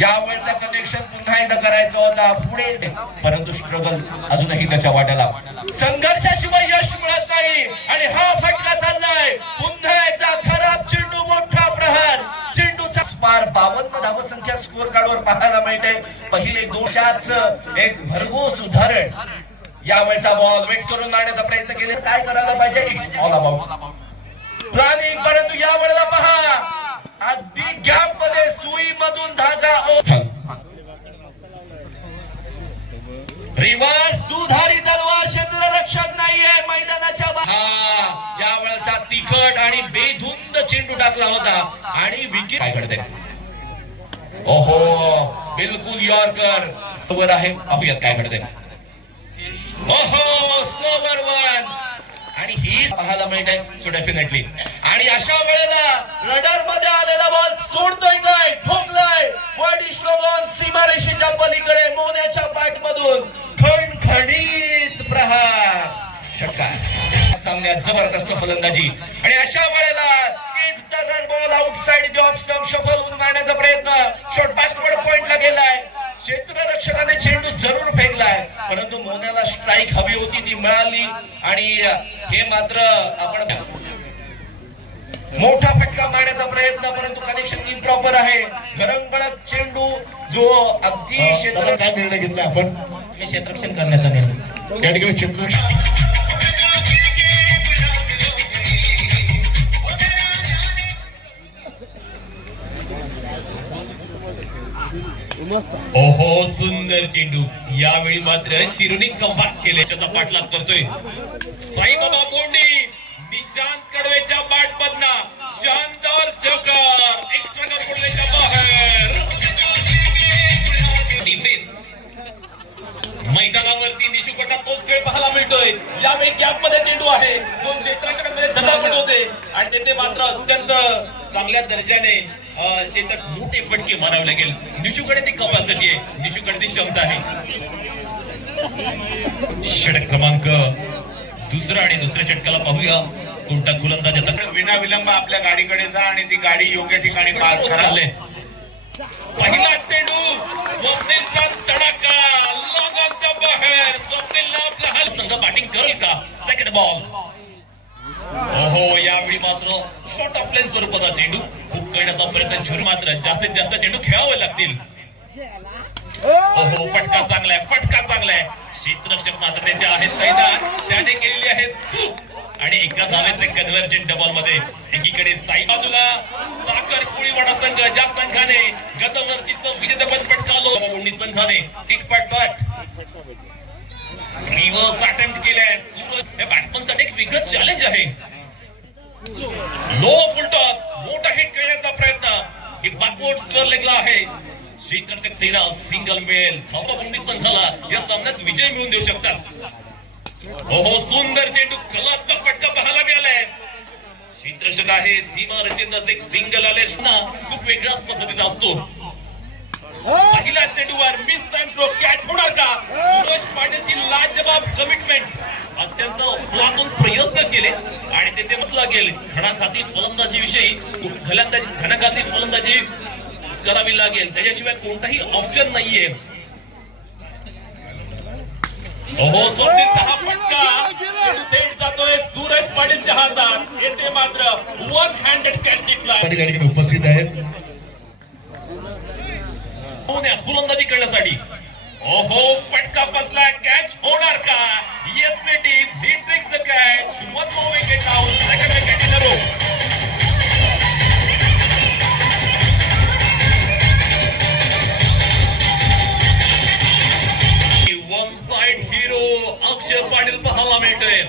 यावेळचा connection पुन्हा एकदा करायचा होता पुढे, परंतु स्ट्रगल अजूनही त्याच्या वाट्याला. संघर्षाशिवाय यश मिळत नाही आणि हा फटका चाललाय पुन्हा एकदा. खराब चेंडू, मोठा प्रहार, चेंडूचा स्पार. 52 धावसंख्या स्कोर कार्डवर पाहायला मिळते. पहिले दोषाच एक भरघोस उदाहरण. यावेळचा बॉल वेट करून मारण्याचा प्रयत्न केले. काय करायला पाहिजे? It's all about planning. परंतु या वेळेला पहा अगदी गॅप मध्ये सुई मधून धागा. रिव्हर्स दुधारी तलवार. क्षेत्ररक्षक नाहीये मैदानाच्या बाहेर. या वेळेचा तिखट आणि बेधुंद चेंडू टाकला होता आणि विकेट. काय घडते? ओहो, बिलकुल यॉर्कर स्वर आहे. पाहूयात काय घडते. ओहो, स्लोवर वन आणि ही पाहायला मिळते. So definitely. आणि अशा वेळेला रडार मध्ये आलेला बॉल सोडतोय काय? ठोकलाय वाडी श्लोवन सीमारेषेच्या पलीकडे मोन्याच्या पाठ मधून. खणखणीत प्रहार, षटकार. सामन्यात जबरदस्त फलंदाजी आणि अशा वेळेला तेच दगड ball outside off stump shuffle होऊन मारण्याचा प्रयत्न. शॉट बॅकवर्ड पॉइंटला गेलाय. क्षेत्ररक्षकाने चेंडू जरूर फेकलाय, परंतु मोन्याला स्ट्राईक हवी होती, ती मिळाली. आणि हे मात्र आपण मोठा फटका मारण्याचा प्रयत्न, परंतु कनेक्शन इम्प्रॉपर आहे. घरंगळक चेंडू जो अगदी क्षेत्र. काय निर्णय घेतला आपण? क्षेत्ररक्षण करण्याचा निर्णय. त्या ठिकाणी क्षेत्ररक्षण. ओहो, सुंदर चेंडू. यावेळी मात्र शिरोनी कमबॅक केल्याचा पाठलाग करतोय साईबाबा कोंडी. निशांत कडवेच्या पाठमधना शानदार चौकार. एक्स्ट्रा बोलण्याच्या बाहेर. डिफेन्स मैदानावरती निशुकडा तोच खेळ पाहायला मिळतोय. यावेळी गॅप मध्ये चेंडू आहे. दोन क्षेत्ररक्षकांमध्ये झटापट होते आणि तेथे मात्र अत्यंत चांगल्या दर्जाने शेतात मोठे फटके मारावे लागेल. निशूकडे ती कपॅसिटी आहे, निशूकडे ती क्षमता आहे. षटक क्रमांक दुसरा आणि दुसऱ्या षटकाला पाहूया कोणता गोलंदाज आता. विना विलंब आपल्या गाडीकडे जा आणि ती गाडी योग्य ठिकाणी पार्क करा. पहिला चेंडू, स्वप्नीलचा तडाखा लगाच्या बाहेर. स्वप्नीलला आपला हा संघ बॅटिंग करेल का? Second ball. ओहो, यावेळी मात्र शॉर्ट ऑफ प्लेन स्वरूपाचा चेंडू हुक करण्याचा प्रयत्न. सुरू मात्र जास्तीत जास्त चेंडू खेळावे लागतील. ओहो, फटका चांगलाय, फटका चांगलाय. क्षेत्ररक्षक मात्र त्यांचे आहेत तैनात. त्याने केलेली आहे चूक आणि एका धावेचे कन्व्हर्जन डबल मध्ये. एकीकडे साई बाजूला साखर कोळीवाडा संघ, ज्या संघाने गत वर्षीचं विजेतेपद पटकावलं, संघाने टिटपाट रिव्हर्स अटेम्प्ट केलाय. सूरज हे बॅट्समनसाठी एक वेगळं चॅलेंज आहे. लो फुल टॉस, मोठा हिट करण्याचा प्रयत्न. हे बॅकवर्ड स्क्वेअर लेगला आहे. क्षेत्ररक्षक 13 सिंगल मिळेल. धावपा संघाला या सामन्यात विजय मिळवून देऊ शकतात. ओहो, सुंदर चेंडू, कलात्मक फटका पाहायला मिळालाय. क्षेत्ररक्षक आहे सीमा रचेंदाच एक सिंगल आले खूप वेगळ्याच पद्धतीचा असतो. पहिल्या चेंडूवर मिस टाइम थ्रो कॅच होणार का? सूरज पाटीलची लाजवाब कमिटमेंट. अत्यंत फुलातून प्रयत्न केले आणि तेथे बसला गेले. घणाघाती फलंदाजी विषयी घणाघाती फलंदाजी करावी लागेल, त्याच्याशिवाय कोणताही ऑप्शन नाहीये. ओहो, स्वप्नीलचा हा फटका थेट जातोय सूरज पाटीलच्या हातात. येथे मात्र वन हँडेड कॅच टिपला. ठिकाणी उपस्थित आहेत फलंदाजी करण्यासाठी. ओहो, फटका फसला. कॅच होणार का? Yes it is. He takes the catch. One more wicket out. Second wicket in a row. One side hero Axar Patel पाहायला मिळतोय.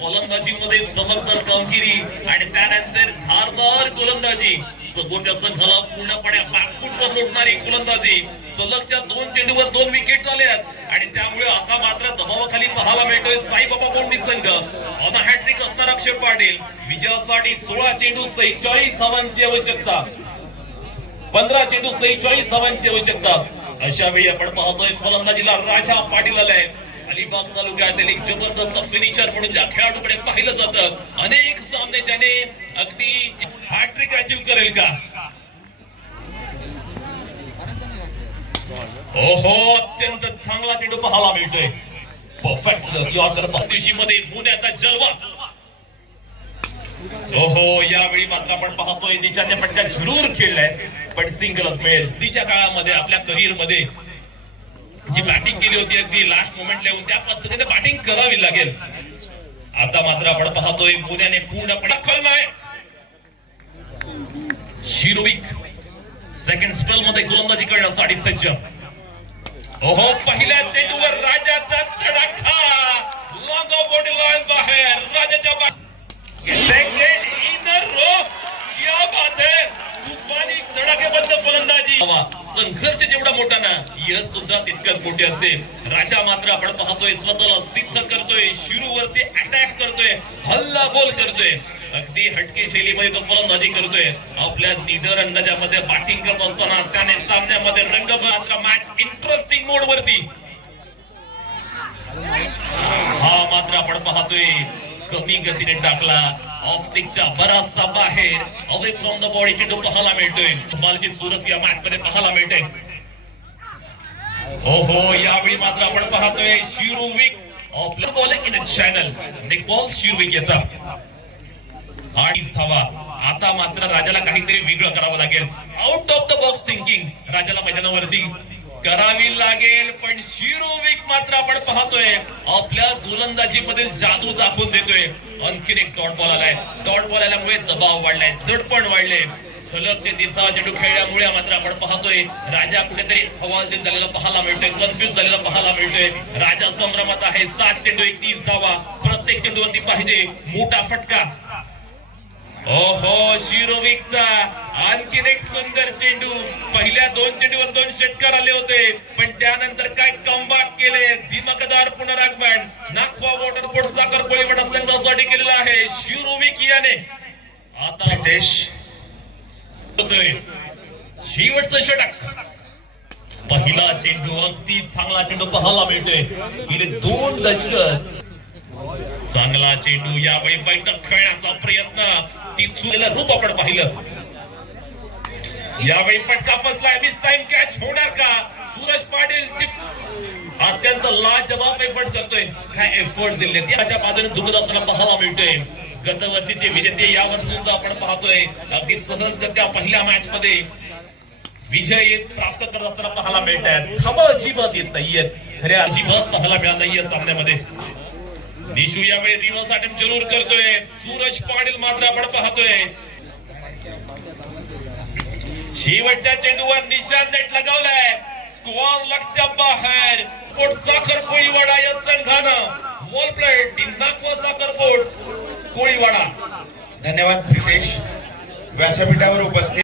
फलंदाजीमध्ये जबरदस्त कामगिरी आणि त्यानंतर धारदार गोलंदाजी. समोरच्या संघाला पूर्णपणे बॅकफूटवर लोटणारी गोलंदाजी. सलगच्या 2 चेंडूवर 2 विकेट आल्यात आणि त्यामुळे आता मात्र दबावाखाली पाहायला मिळतोय साईबाबा कोंडी संघ. ऑन हॅट्रिक असणार अक्षर पाटील. विजयासाठी 16 चेंडू 46 धावांची आवश्यकता. 15 चेंडू 46 धावांची आवश्यकता. अशा वेळी आपण पाहतोय फलंदाजीला राजा पाटील आलाय. अलिबाग तालुक्यातील एक जबरदस्त फिनिशर म्हणून ज्या खेळाडूकडे पाहिलं जातं. अनेक सामने ज्याने अगदी हॅट्रिक अचीव्ह करेल का? ओहो, अत्यंत चांगला चेंडू पाहायला मिळतोय. परफेक्ट यॉर्कर मध्ये पुण्याचा जलवा. ओहो, यावेळी मात्र आपण पाहतोय दिशाने फटका जरूर खेळलाय, पण सिंगलच मिळेल. तिच्या काळामध्ये आपल्या करिअर मध्ये जी बॅटिंग केली होती अगदी लास्ट मोमेंटला येऊन त्या पद्धतीने बॅटिंग करावी लागेल. आता मात्र आपण पाहतोय पुण्याने पूर्णपणे खलनाय. शिरोविक सेकंड स्पेल मध्ये गोलंदाजी करण्यासाठी सज्ज. ओहो, पहिल्या चेंडूवर राजाचा तडाखा. लॉंग ऑफ बॉडी लाईन बाहेर. राजाच्या सेकंड इन रो. क्या बात है. तुफानी धडाकेबद्ध फलंदाजी. संघर्ष जेवढा मोठा ना, यश सुद्धा तितकंच मोठे असते. राजा मात्र आपण पाहतोय स्वतःला सिद्ध करतोय. शिरूवरती अटॅक करतोय. हल्ला बोल करतोय. अगदी हटके शैलीमध्ये तो फलंदाजी करतोय. आपल्या निडर अंदाजामध्ये बॅटिंग करत असताना त्याने सामन्यामध्ये रंग मात्र मॅच इंटरेस्टिंग मोड वरती. हा मात्र आपण पाहतोय कमी गतीने टाकला. ऑफ स्टिकच्या बराचसा बाहेर अवे फ्रॉम द बॉडी चेंडू पाहायला मिळतोय. तुम्हाला चुरस या मॅच मध्ये पाहायला मिळते. ओहो, यावेळी मात्र आपण पाहतोय शिरोविक आपल्या bowling in channel. Next ball शिरोविक याचा आणि धावा. आता मात्र राजाला काहीतरी वेगळं करावं लागेल. Out of the box thinking राजाला मैदानावरती करावी लागेल. पण शिरोविक मात्र आपण पाहतोय आपल्या गोलंदाजी मधील जादू दाखवून देतोय. आणखीन एक डॉट बॉल आलाय. डॉट बॉल आल्यामुळे दबाव वाढलाय, जडपण वाढले. सलगचे तीर्था चेंडू खेळल्यामुळे मात्र आपण पाहतोय राजा कुठेतरी हवालदिल झालेला पाहायला मिळतोय, कन्फ्युज झालेला पाहायला मिळतोय. राजा संभ्रमात आहे. 7 चेंडू 31 धावा. प्रत्येक चेंडूवरती पाहिजे मोठा फटका. ओहो, शिरोविकचा आणखीन एक सुंदर चेंडू. पहिल्या 2 चेंडूवर 2 षटकार आले होते, पण त्यानंतर काय कमबॅक केले. दिमकदार पुनरागमन नागवा वॉटर स्पोर्ट्स साखर कोळीवाडा संघासाठी केलेला आहे शिरोविक याने. आता देश होतोय शेवटचं षटक. पहिला चेंडू अगदी चांगला चेंडू पाहायला मिळतोय. गेले 2 दशक चांगला चेंडू. यावेळी बैठक खेळण्याचा प्रयत्न, ती चुकलेलं रूप आपण पाहिलं. यावेळी फटका फसलाय. मिस टाइम कॅच होणार का. सूरज पाटील अत्यंत लाजवाब एफर्ट करतोय. काय एफर्ट दिले त्याच्या बाजूने झुकत असताना पाहायला मिळतोय. गतवर्षीचे विजेते यावर्षी सुद्धा आपण पाहतोय अगदी सहजगत्या पहिल्या मॅच मध्ये विजय प्राप्त करत असताना पाहायला मिळत आहेत. धावा अजिबात येत नाहीयेत. खऱ्या अजिबात पाहायला मिळत नाहीये सामन्यामध्ये. निशू यावेळी रिव्हर्स अटेम्प्ट जरूर करतोय. सूरज पाटील मात्र आपण पाहतोय शेवटच्या चेंडूवर निशाण नेट लगावलाय. स्क्वेअर लक्षच्या बाहेर. कोट साखर कोळीवाडा या संघानं वॉल प्लेट नागवा साखर कोट कोळीवाडा. धन्यवाद प्रितेश. व्यासपीठावर उपस्थित